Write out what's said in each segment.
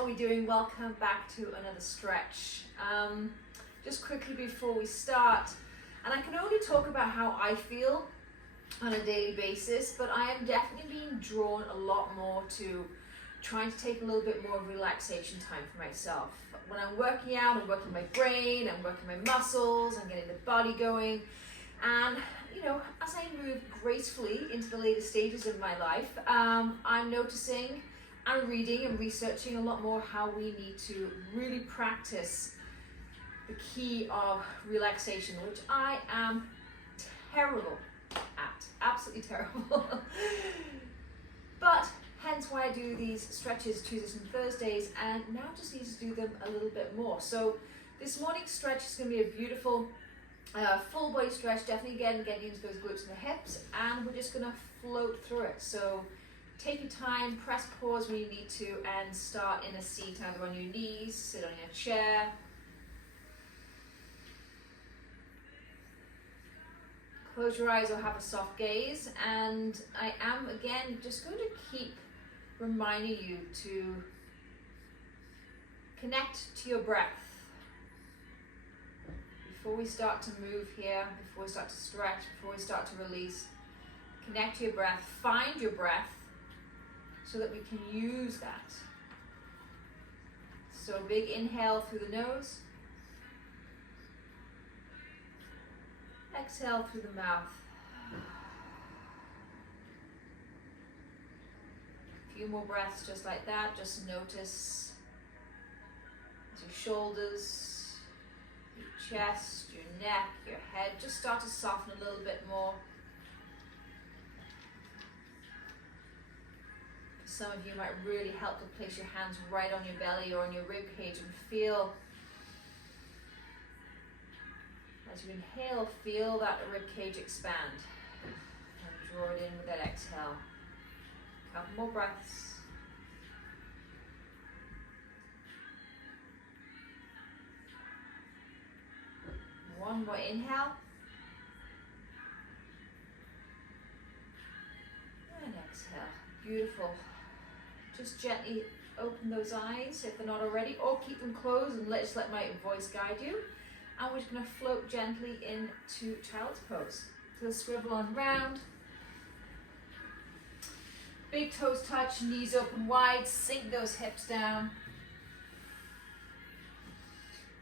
are we doing? Welcome back to another stretch. Just quickly before we start, and I can only talk about how I feel on a daily basis, but I am definitely being drawn a lot more to trying to take a little bit more of relaxation time for myself. When I'm working out, I'm working my brain, I'm working my muscles, I'm getting the body going, and you know, as I move gracefully into the later stages of my life, I'm noticing and reading and researching a lot more how we need to really practice the key of relaxation, which I am terrible at, absolutely terrible. But hence why I do these stretches Tuesdays and Thursdays, and now just need to do them a little bit more. So this morning's stretch is going to be a beautiful full body stretch, definitely getting into those glutes and the hips, and we're just going to float through it. So take your time, press pause when you need to, and start in a seat, either on your knees, sit on your chair. Close your eyes or have a soft gaze, and I am again just going to keep reminding you to connect to your breath. Before we start to move here, before we start to stretch, before we start to release, connect to your breath, find your breath so that we can use that. So big inhale through the nose. Exhale through the mouth. A few more breaths just like that. Just notice your shoulders, your chest, your neck, your head just start to soften a little bit more. Some of you might really help to place your hands right on your belly or on your rib cage and feel, as you inhale, feel that rib cage expand and draw it in with that exhale. Couple more breaths. One more inhale. And exhale. Beautiful. Just gently open those eyes if they're not already, or keep them closed and just let my voice guide you. And we're just going to float gently into child's pose. So the swivel on round. Big toes touch, knees open wide, sink those hips down.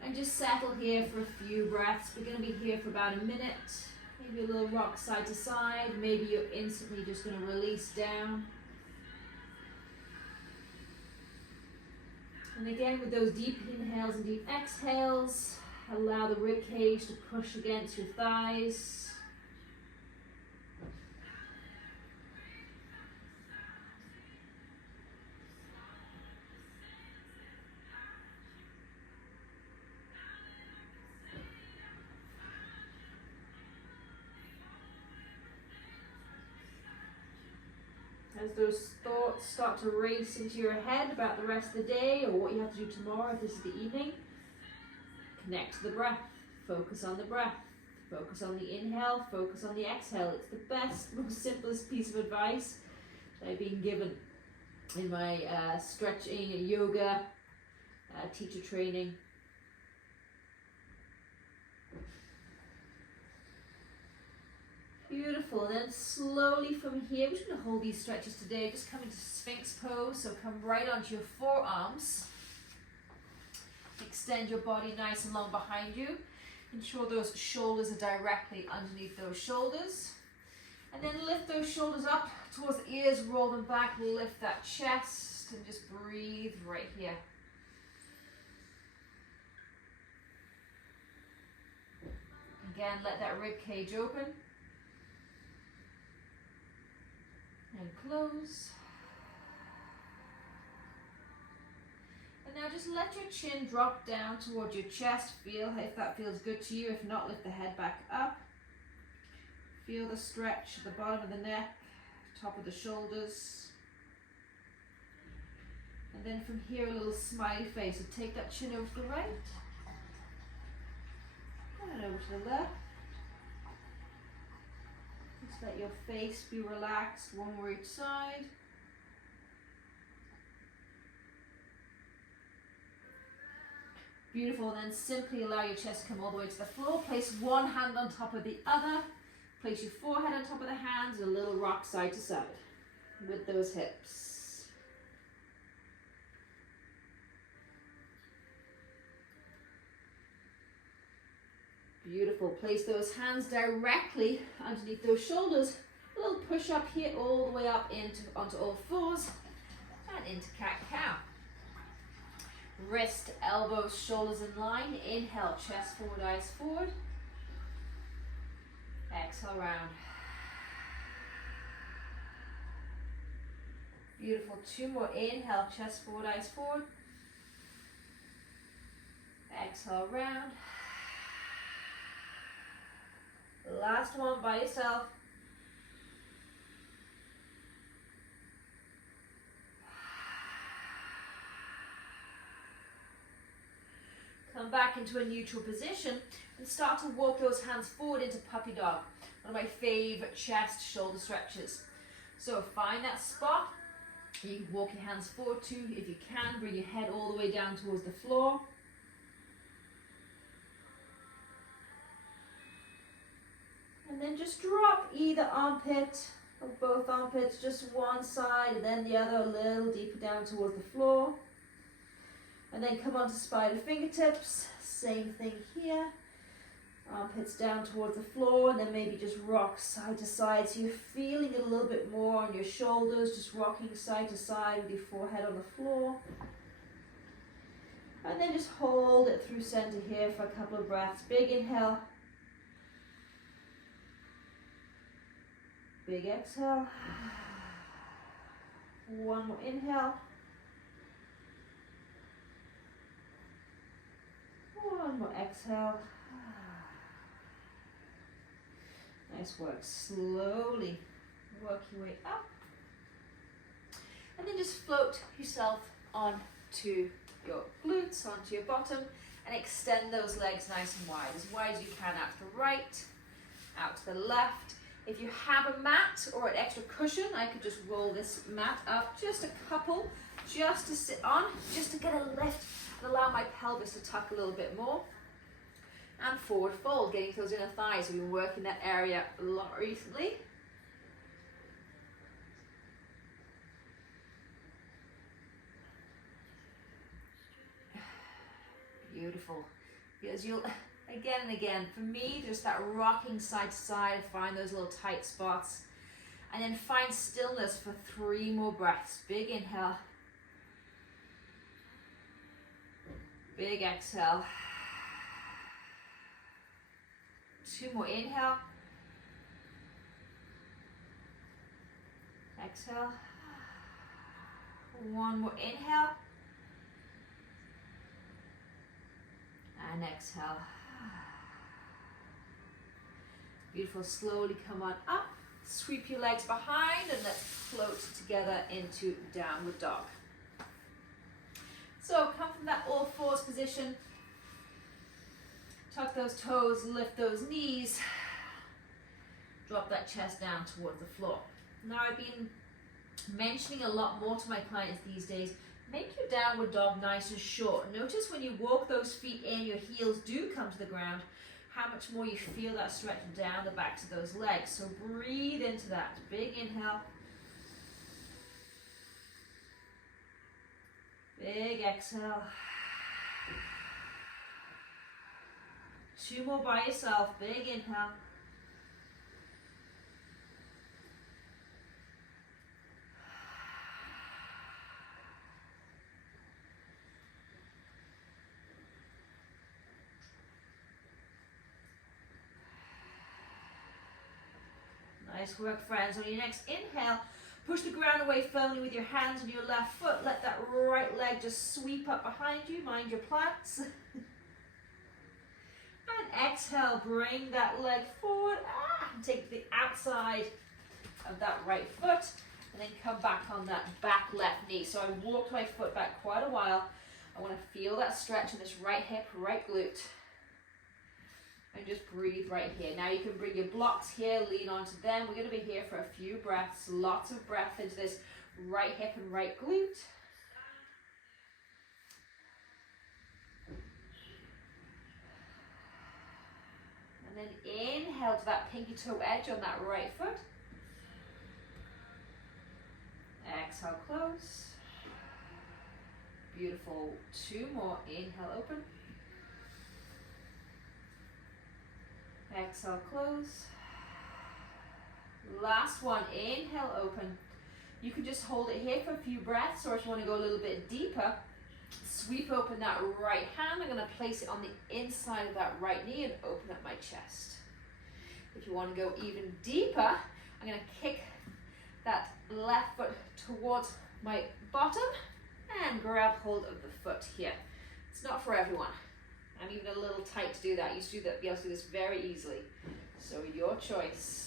And just settle here for a few breaths. We're going to be here for about a minute. Maybe a little rock side to side. Maybe you're instantly just going to release down. And again, with those deep inhales and deep exhales, allow the rib cage to push against your thighs. As those thoughts start to race into your head about the rest of the day or what you have to do tomorrow if this is the evening, connect to the breath. Focus on the breath. Focus on the inhale. Focus on the exhale. It's the best, most simplest piece of advice that I've been given in my stretching and yoga teacher training. Beautiful. And then slowly from here, we're just going to hold these stretches today. Just come into Sphinx pose. So come right onto your forearms. Extend your body nice and long behind you. Ensure those shoulders are directly underneath those shoulders. And then lift those shoulders up towards the ears, roll them back, lift that chest, and just breathe right here. Again, let that rib cage open. And close. And now just let your chin drop down towards your chest. Feel if that feels good to you. If not, lift the head back up. Feel the stretch at the bottom of the neck, top of the shoulders. And then from here, a little smiley face. So take that chin over to the right. And over to the left. Just let your face be relaxed, one more each side. Beautiful. And then simply allow your chest to come all the way to the floor. Place one hand on top of the other. Place your forehead on top of the hands and a little rock side to side with those hips. Beautiful. Place those hands directly underneath those shoulders. A little push up here, all the way up onto all fours and into cat-cow. Wrist, elbows, shoulders in line. Inhale, chest forward, eyes forward. Exhale, round. Beautiful. 2 more. Inhale, chest forward, eyes forward. Exhale, round. Last one by yourself. Come back into a neutral position and start to walk those hands forward into puppy dog. One of my favorite chest shoulder stretches. So find that spot. You can walk your hands forward too. If you can, bring your head all the way down towards the floor. And then just drop either armpit or both armpits, just one side and then the other a little deeper down towards the floor. And then come onto spider fingertips, same thing here. Armpits down towards the floor and then maybe just rock side to side. So you're feeling it a little bit more on your shoulders, just rocking side to side with your forehead on the floor. And then just hold it through center here for a couple of breaths. Big inhale. Big exhale. One more inhale. One more exhale. Nice work. Slowly work your way up. And then just float yourself onto your glutes, onto your bottom, and extend those legs nice and wide as you can, out to the right, out to the left. If you have a mat or an extra cushion, I could just roll this mat up just a couple, just to sit on, just to get a lift and allow my pelvis to tuck a little bit more. And forward fold, getting those inner thighs. We've been working that area a lot recently. Beautiful. Because you'll, again and again, for me, just that rocking side to side, find those little tight spots. And then find stillness for 3 more breaths. Big inhale. Big exhale. 2 more. Inhale. Exhale. 1 more. Inhale. And exhale. Beautiful. Slowly come on up. Sweep your legs behind and let's float together into downward dog. So come from that all fours position. Tuck those toes, lift those knees. Drop that chest down towards the floor. Now I've been mentioning a lot more to my clients these days. Make your downward dog nice and short. Notice when you walk those feet in, your heels do come to the ground, how much more you feel that stretch down the backs of those legs. So breathe into that. Big inhale. Big exhale. 2 more by yourself. Big inhale. Nice work, friends. On your next inhale, push the ground away firmly with your hands on your left foot. Let that right leg just sweep up behind you. Mind your plants. And exhale, bring that leg forward. And take the outside of that right foot. And then come back on that back left knee. So I walked my foot back quite a while. I want to feel that stretch in this right hip, right glute. And just breathe right here. Now you can bring your blocks here, lean onto them. We're going to be here for a few breaths. Lots of breath into this right hip and right glute. then inhale to that pinky toe edge on that right foot. Exhale, close. Beautiful. 2 more. Inhale, open. Exhale, close. Last one. Inhale, open. You can just hold it here for a few breaths, or if you want to go a little bit deeper, sweep open that right hand. I'm going to place it on the inside of that right knee and open up my chest. If you want to go even deeper, I'm going to kick that left foot towards my bottom and grab hold of the foot here. It's not for everyone. I'm even a little tight to do that. You used to be able to do this very easily. So your choice.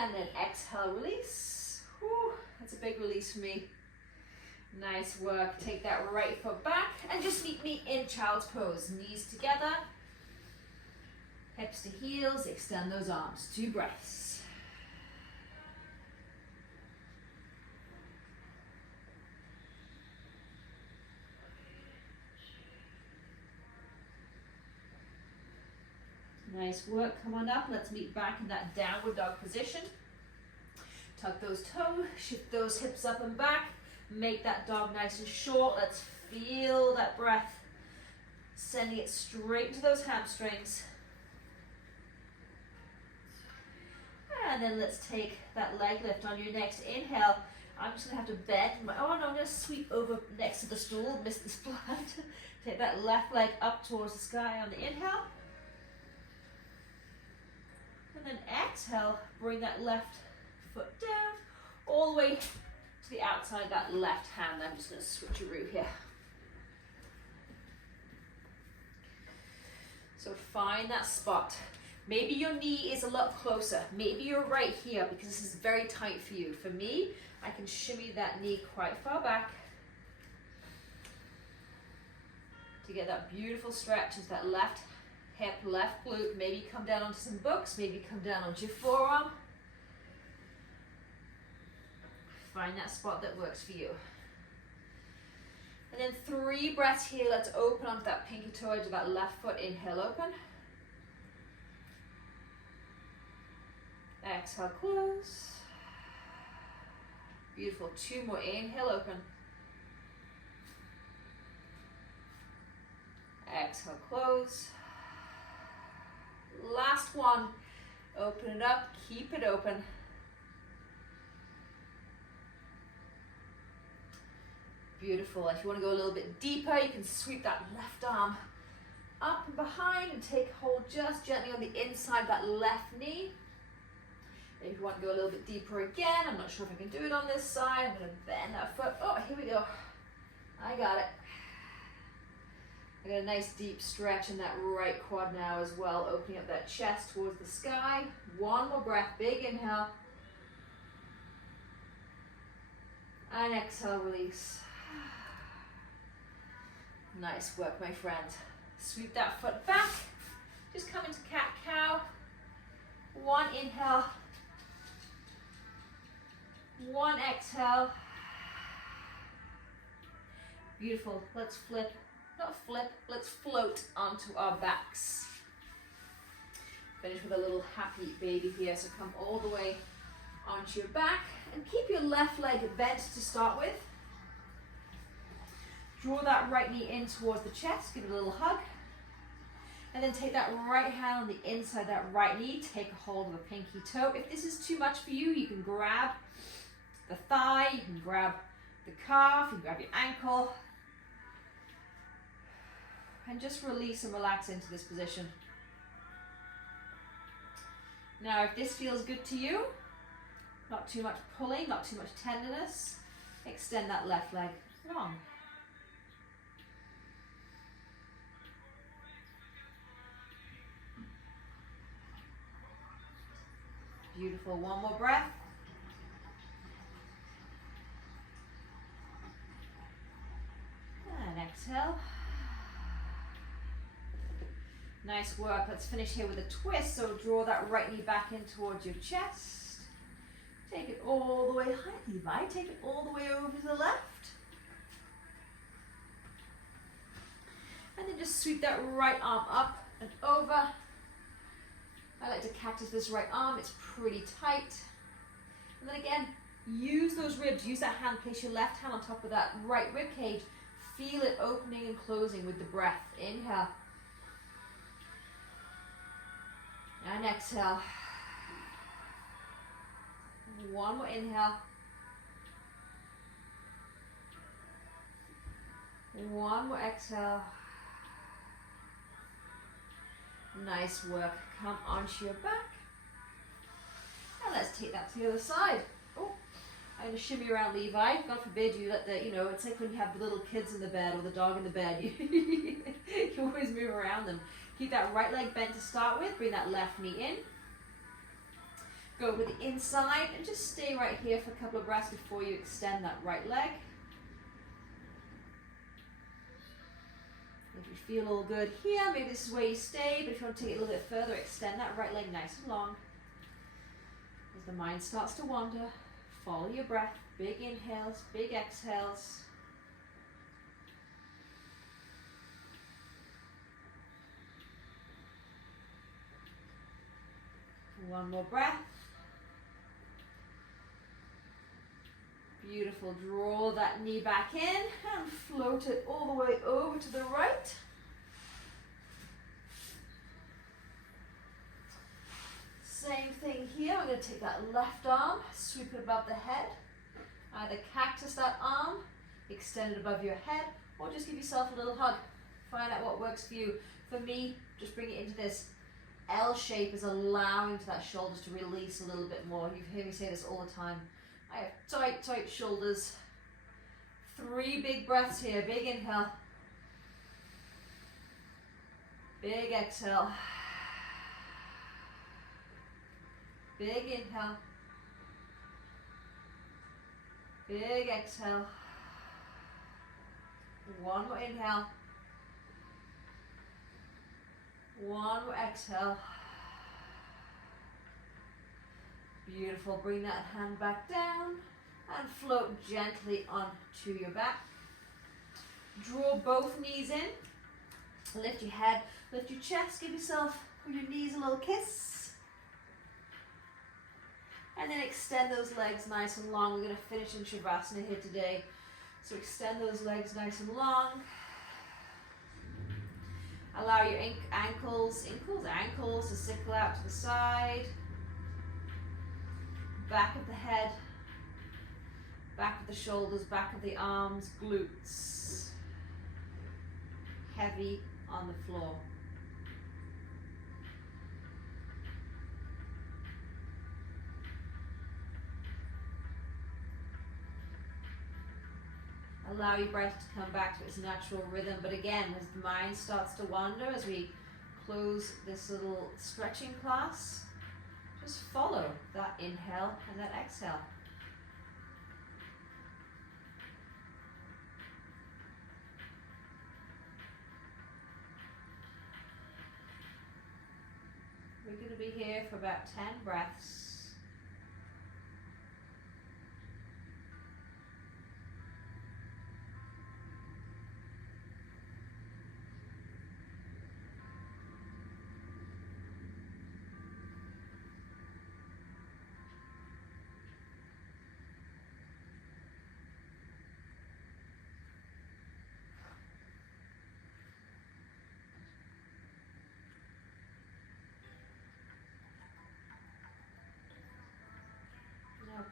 And then exhale, release. Whew, that's a big release for me. Nice work. Take that right foot back and just meet me in child's pose. Knees together, hips to heels, extend those arms. 2 breaths. Nice work. Come on up. Let's meet back in that downward dog position. Tuck those toes, shift those hips up and back. Make that dog nice and short. Let's feel that breath. Sending it straight into those hamstrings. And then let's take that leg lift on your next inhale. I'm just going to have to bend. I'm going to sweep over next to the stool. Miss the splat. Take that left leg up towards the sky on the inhale. And then exhale, bring that left foot down, all the way to the outside of that left hand. I'm just going to switcheroo here. So find that spot. Maybe your knee is a lot closer. Maybe you're right here because this is very tight for you. For me, I can shimmy that knee quite far back to get that beautiful stretch into that left hip, left glute. Maybe come down onto some books, maybe come down onto your forearm. Find that spot that works for you. And then 3 breaths here. Let's open onto that pinky toe edge of that left foot. Inhale, open. Exhale, close. Beautiful. 2 more. Inhale, open. Exhale, close. Last one. Open it up. Keep it open. Beautiful. If you want to go a little bit deeper, you can sweep that left arm up and behind and take hold just gently on the inside of that left knee. If you want to go a little bit deeper again, I'm not sure if I can do it on this side. I'm going to bend that foot. Oh, here we go. I got it. I got a nice deep stretch in that right quad now as well, opening up that chest towards the sky. 1 more breath. Big inhale. And exhale, release. Nice work, my friend. Sweep that foot back. Just come into cat-cow. 1 inhale. 1 exhale. Beautiful. Let's flip. Not flip. Let's float onto our backs. Finish with a little happy baby here. So come all the way onto your back and keep your left leg bent to start with. Draw that right knee in towards the chest, give it a little hug. And then take that right hand on the inside of that right knee, take a hold of the pinky toe. If this is too much for you, you can grab the thigh, you can grab the calf, you can grab your ankle. And just release and relax into this position. Now, if this feels good to you, not too much pulling, not too much tenderness, extend that left leg long. Beautiful. 1 more breath. And exhale. Nice work. Let's finish here with a twist. So draw that right knee back in towards your chest. Take it all the way high. You might take it all the way over to the left. And And then just sweep that right arm up and over. I like to cactus this right arm, it's pretty tight. And then again, use those ribs, use that hand, place your left hand on top of that right rib cage. Feel it opening and closing with the breath. Inhale. And exhale. One more inhale. One more exhale. Nice work. Come onto your back. And let's take that to the other side. Oh, I'm going to shimmy around Levi. God forbid you let the, it's like when you have the little kids in the bed or the dog in the bed. You always move around them. Keep that right leg bent to start with. Bring that left knee in. Go with the inside and just stay right here for a couple of breaths before you extend that right leg. If you feel all good here, maybe this is where you stay, but if you want to take it a little bit further, extend that right leg nice and long. As the mind starts to wander, follow your breath. Big inhales, big exhales. One more breath. Beautiful. Draw that knee back in and float it all the way over to the right. Same thing here. I'm going to take that left arm, sweep it above the head. Either cactus that arm, extend it above your head, or just give yourself a little hug. Find out what works for you. For me, just bring it into this L shape, is allowing that shoulders to release a little bit more. You hear me say this all the time. I have tight, tight shoulders. 3 big breaths here. Big inhale. Big exhale. Big inhale. Big exhale. One more inhale. One more exhale. Beautiful. Bring that hand back down and float gently onto your back. Draw both knees in. Lift your head, lift your chest, give yourself with your knees a little kiss. And then extend those legs nice and long. We're going to finish in Shavasana here today. So extend those legs nice and long. Allow your ankles to sickle out to the side. Back of the head, back of the shoulders, back of the arms, glutes. Heavy on the floor. Allow your breath to come back to its natural rhythm. But again, as the mind starts to wander, as we close this little stretching class, just follow that inhale and that exhale. We're going to be here for about 10 breaths.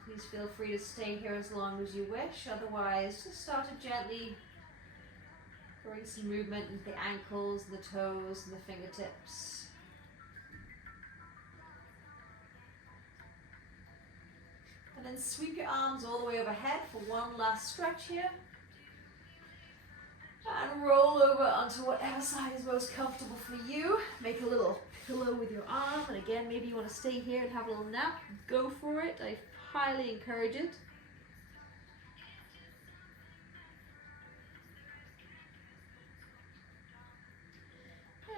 Please feel free to stay here as long as you wish. Otherwise, just start to gently bring some movement into the ankles, the toes, and the fingertips. And then sweep your arms all the way overhead for one last stretch here. And roll over onto whatever side is most comfortable for you. Make a little pillow with your arm. And again, maybe you want to stay here and have a little nap. Go for it. I highly encourage it.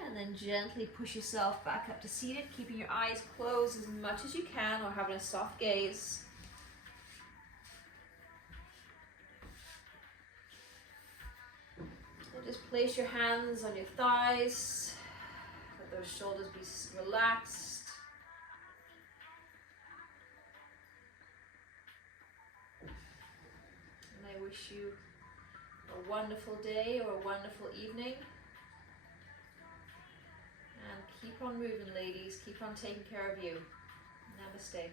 And then gently push yourself back up to seated, keeping your eyes closed as much as you can or having a soft gaze. And Just place your hands on your thighs. Let those shoulders be relaxed. And I wish you a wonderful day or a wonderful evening. And keep on moving, ladies. Keep on taking care of you. Namaste.